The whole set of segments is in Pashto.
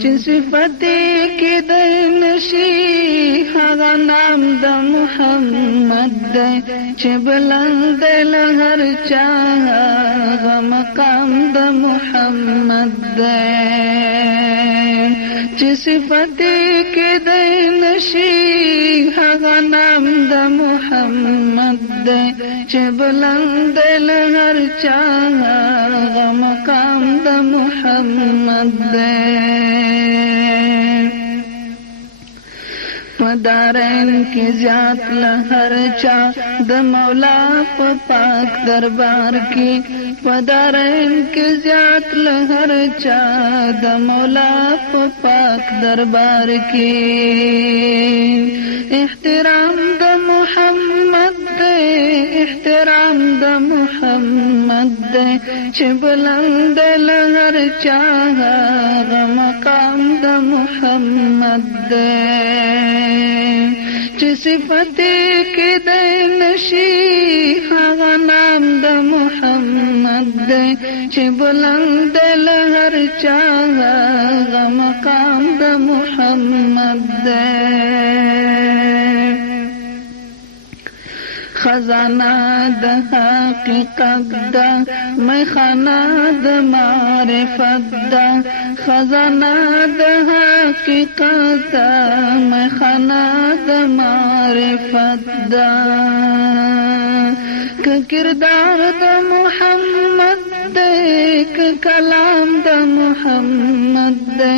چې صفتي کې د نشي هغه نام د محمد دی چې بلند له هر چا هغه مقام د محمد دی چې صفتي کې د نشي هغه نام د محمد دی چې بلند له هر چا هغه مقام د محمد دی پدارین کی زیات لہر چا د مولا پاک دربار کی پدارین کی زیات لہر چا د مولا پاک دربار کی احترام د محمد دے احترام د محمد دے چې بلند لہر چا هغه مقام د محمد دے چې صفتي کې د نشي هغه نام د محمد دی چې بلند له هر چا هغه مقام د محمد دی خزانہ د حقیقت دا میخانہ د معرفت دا خزانہ د حقیقت دا میخانہ د معرفت دا که کردار د محمد دے که کلام د محمد دے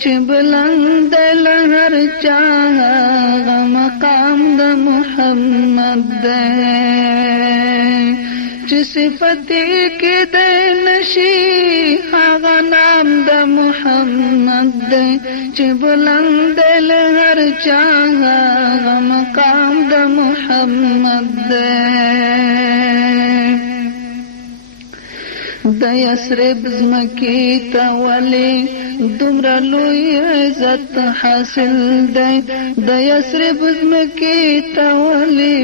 چې بلند له هر چا هغه مقام د محمد دے چې صفتي کې د نشي هغه نام د محمد دی چې بلند له هر چا هغه مقام د محمد دی د یثرب زمکی ته ولې دومره لوی عزت حاصل دی د یثرب زمکی ته ولې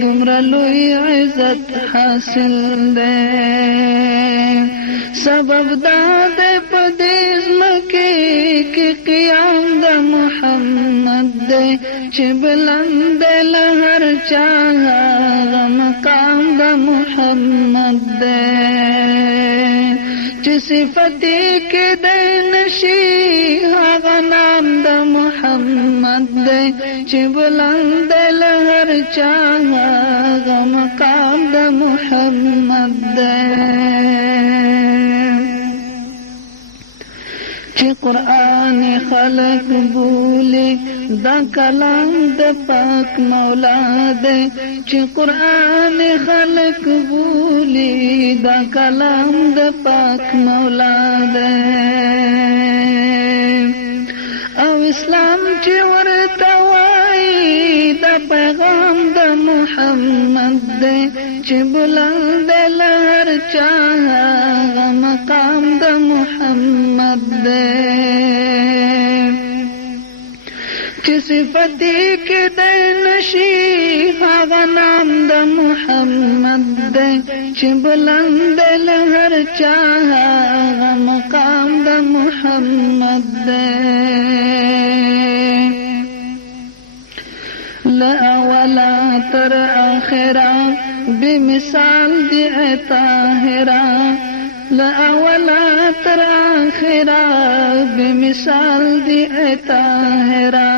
دومره لوی عزت حاصل دی سبب دا د پدې زمکی کې قیام د محمد دی چې بلند له هر چا هغه مقام د محمد دی چې صفتي کې د نشي هغه نام د محمد دی چې بلند له هر چا هغه مقام د محمد دی چې قرآن خلق بولي دا کلام د پاک مولا دی چې قرآن خلق بولي دا کلام د پاک مولا دی او اسلام چې ورته وایي دا پیغام د محمد دی چې بلند له هر چا هغه مقام د محمد دی چې صفتي کې د نشي هغه نام د محمد دی چې بلند له هر چا هغه مقام د محمد دی له اوله تر اخره بمثال دی طاهره لأولا تر آخرا بمثال دی طاهرا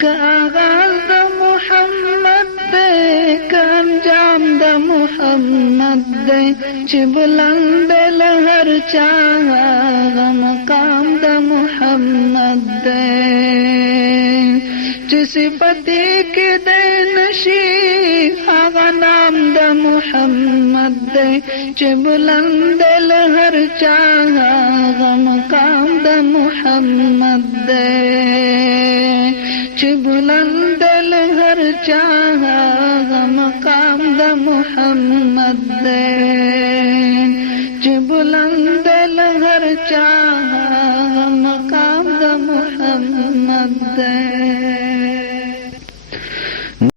كآغاز دا محمد دے كأنجام دا محمد دے چه بلند لہر چاہا مقام دا محمد دے چه صفتی کی دے نشی آغا نام دا محمد دے چه بلند لہر چاہا مقام دا محمد دے چه بلند لہر چاہا مقام دا محمد دے چه بلند لہر چاہا مقام دا محمد دے